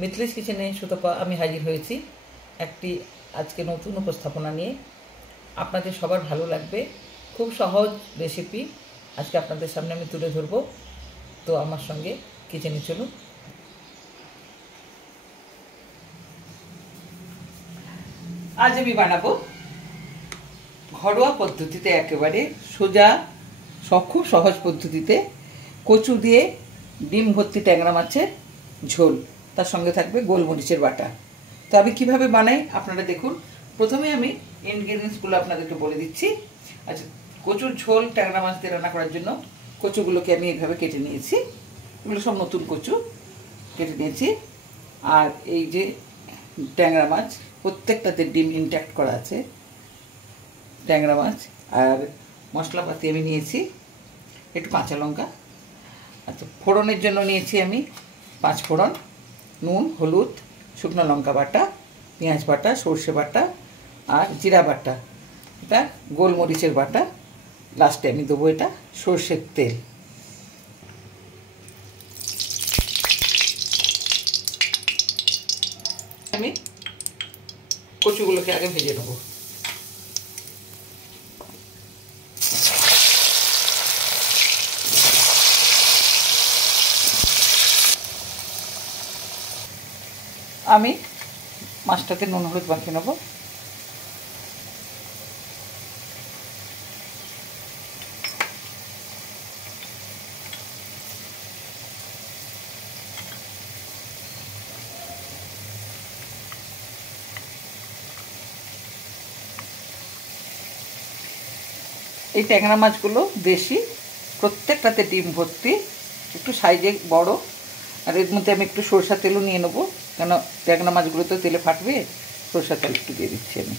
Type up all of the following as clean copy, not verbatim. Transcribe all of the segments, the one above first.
মিথিলেশ কিচেনে সুতপা আমি হাজির হয়েছি একটি আজকে নতুন উপস্থাপনা নিয়ে। আপনাদের সবার ভালো লাগবে। খুব সহজ রেসিপি আজকে আপনাদের সামনে আমি তুলে ধরব। তো আমার সঙ্গে কিচেনে চলুন। আজ আমি বানাবো ঘরোয়া পদ্ধতিতে, একেবারে সোজা খুব সহজ পদ্ধতিতে কচু দিয়ে ডিম ভর্তি ট্যাংরা মাছের ঝোল, তার সঙ্গে থাকবে গোলমরিচের বাটা। তো আমি কীভাবে বানাই আপনারা দেখুন। প্রথমে আমি ইনগ্রিডিয়েন্টসগুলো আপনাদেরকে বলে দিচ্ছি। আচ্ছা, কচুর ঝোল ট্যাংরা মাছ দিয়ে রান্না করার জন্য কচুগুলোকে আমি এইভাবে কেটে নিয়েছি। এগুলো সব নতুন কচু কেটে নিয়েছি। আর এই যে ট্যাংরা মাছ, প্রত্যেকটাতে ডিম ইনট্যাক্ট করা আছে ট্যাংরা মাছ। আর মশলাপাতি আমি নিয়েছি একটু কাঁচা লঙ্কা। আচ্ছা, ফোড়নের জন্য নিয়েছি আমি 5 ফোড়ন, নুন, হলুদ, শুকনো লঙ্কা বাটা, পেঁয়াজ বাটা, সর্ষে বাটা আর জিরা বাটা, এটা গোলমরিচের বাটা। লাস্টে আমি দেবো এটা সর্ষের তেল। আমি কচুগুলোকে আগে ভেজে নেবো। আমি মাছটাতে নুন হলুদ মাখিয়ে নেব। এই ট্যাংরা মাছগুলো দেশি, প্রত্যেকটাতে ডিম ভর্তি, একটু সাইজে বড়। আর এর মধ্যে আমি একটু সরষা তেলও নিয়ে নেবো, কেন ট্যাংরা মাছগুলো তো তেলে ফাটবে। সরষা তেল একটু দিয়ে দিচ্ছি আমি।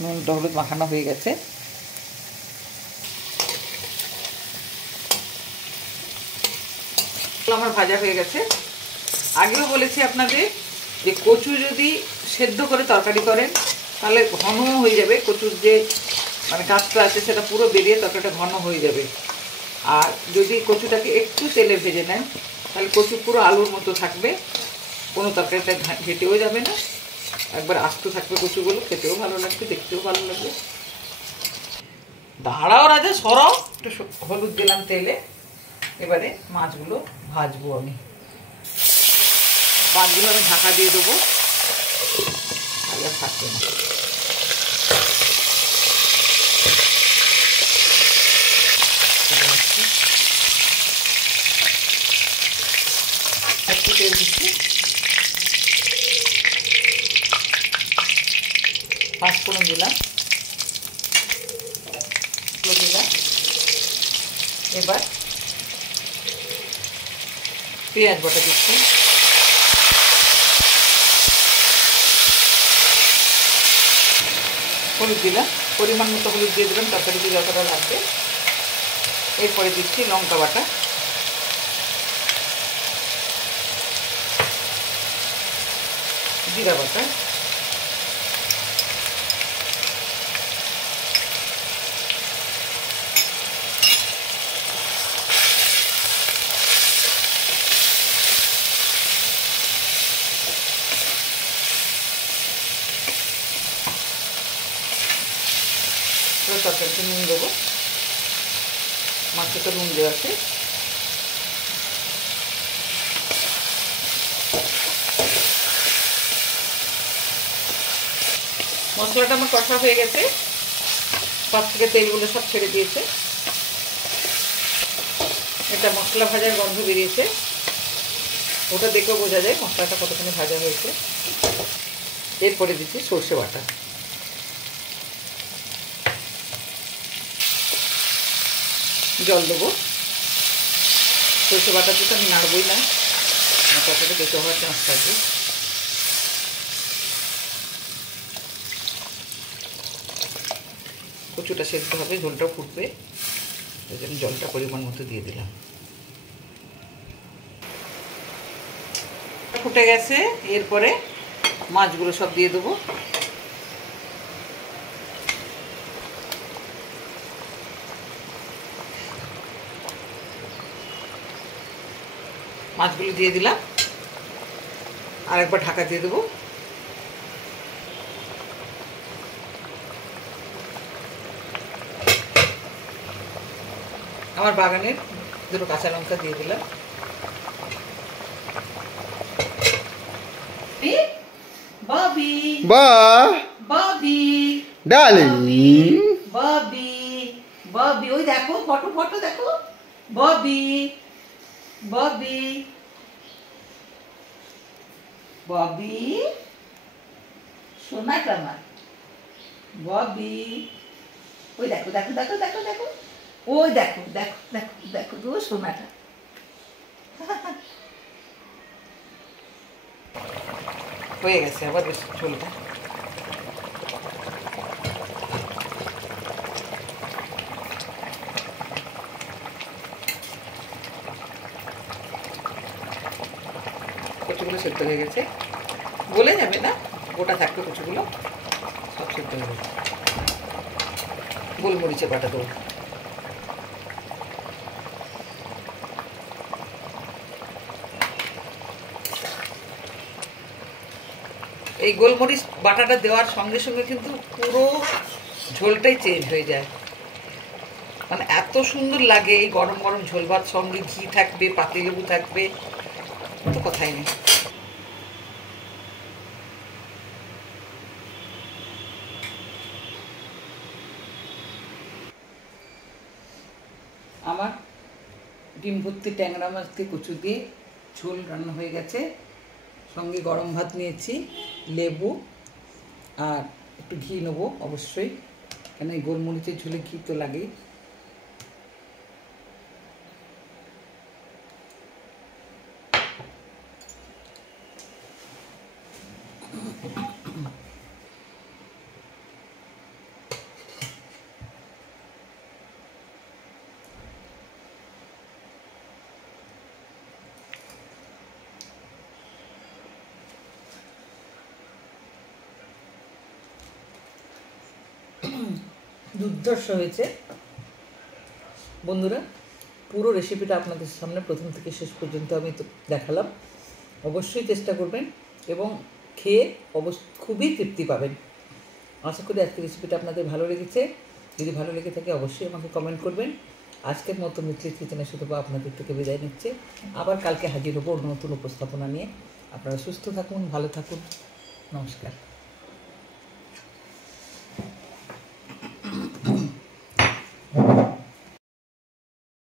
নুন হলুদ মাখানো হয়ে গেছে। আমার ভাজা হয়ে গেছে। আগেও বলেছি আপনাদের যে কচু যদি সেদ্ধ করে তরকারি করেন তাহলে ঘন হয়ে যাবে। কচুর যে কাঁচটা আছে সেটা পুরো বেরিয়ে তরকারিটা ঘন হয়ে যাবে। আর যদি কচুটাকে একটু তেলে ভেজে নেন তাহলে কচু পুরো আলুর মতো থাকবে, কোনো তরকারিটা ঘেটেও যাবে না, একবার আস্ত থাকবে কচুগুলো, খেতেও ভালো লাগবে, দেখতেও ভালো লাগবে। দাঁড়াও রাজা, সরাও। একটু হলুদ দিলাম তেলে। এবারে মাছগুলো ভাজবো আমি। মাছগুলো আমি ঢাকা দিয়ে দেবো, ভাজা থাকবে না। একটু তেল দিচ্ছি, 5 ফোড়ন দিলাম, দিলাম। এবার পেঁয়াজ বাটা দিচ্ছি, হলুদ দিলাম, পরিমাণ মতো হলুদ দিয়ে দিলাম, তরকারিতে যতটা লাগবে। এরপরে দিচ্ছি লঙ্কা বাটা, জিরা বাটা, তরকারিতে নুন দেবো। মাছে তো নুন দেওয়া আছে। মশলাটা আমার কষা হয়ে গেছে, সব থেকে তেলগুলো সব ছেড়ে দিয়েছে। এটা মশলা ভাজার গন্ধ বেরিয়েছে, ওটা দেখেও বোঝা যায় মশলাটা কতখানি ভাজা হয়েছে। এরপরে দিচ্ছি সর্ষে বাটা, জল দেবো। সর্ষে বাটা দিতে আমি নাড়বই না, ততটা কেঁচো হওয়ার চান্স থাকবে। কচুটা সেদ্ধ হবে, ঝোলটাও ফুটবে, ওই জন্য জলটা পরিমাণ মতো দিয়ে দিলাম। ফুটে গেছে, এরপরে মাছগুলো সব দিয়ে দেবো। মাছগুলো দিয়ে দিলাম। আরেকবার ঢাকা দিয়ে দেবো। আমার বাগানের দুটো কাঁচা লঙ্কা দিয়ে দিলাম। ববি ববি ডার্লিং ববি ববি, ওই দেখো ফটো ফটো দেখো, ববি ববি ববি সোনাটা আমার ববি, ওই দেখো দেখো দেখো দেখো দেখো, ওই দেখো দেখো দেখো দেখো গো সোনাটা। হয়ে গেছে আবার বেশ ঝোলটা। কচুগুলো সেদ্ধ হয়ে গেছে, বলে যাবে না, গোটা থাকবে কচুগুলো, সব সেদ্ধ হয়ে গেছে। গোলমরিচের বাটা দেবো। এই গোলমরিচ বাটাটা দেওয়ার সঙ্গে সঙ্গে কিন্তু পুরো ঝোলটাই চেঞ্জ হয়ে যায়, মানে এত সুন্দর লাগে। এই গরম গরম ঝোল ভাত সঙ্গে ঘি থাকবে, পাতিলেবু থাকবে, তো কথাই নেই। আমার ডিম ভর্তি ট্যাংরা মাছ দিয়ে কচু দিয়ে ঝোল রান্না হয়ে গেছে, সঙ্গে গরম ভাত নিয়েছি, লেবু আর একটু ঘি নেবো অবশ্যই, কেন এই গোলমরিচের ঝোলে ঘি তো লাগেই। দুর্ধর্ষ হয়েছে বন্ধুরা। পুরো রেসিপিটা আপনাদের সামনে প্রথম থেকে শেষ পর্যন্ত আমি তো দেখালাম, অবশ্যই চেষ্টা করবেন এবং খেয়ে খুবই তৃপ্তি পাবেন। আশা করি আজকের রেসিপিটা আপনাদের ভালো লেগেছে। যদি ভালো লেগে থাকে অবশ্যই আমাকে কমেন্ট করবেন। আজকের মতো মিথিলিস কিচেনে শুধু আপনাদের থেকে বিদায় নিচ্ছে, আবার কালকে হাজির হবো নতুন উপস্থাপনা নিয়ে। আপনারা সুস্থ থাকুন, ভালো থাকুন, নমস্কার।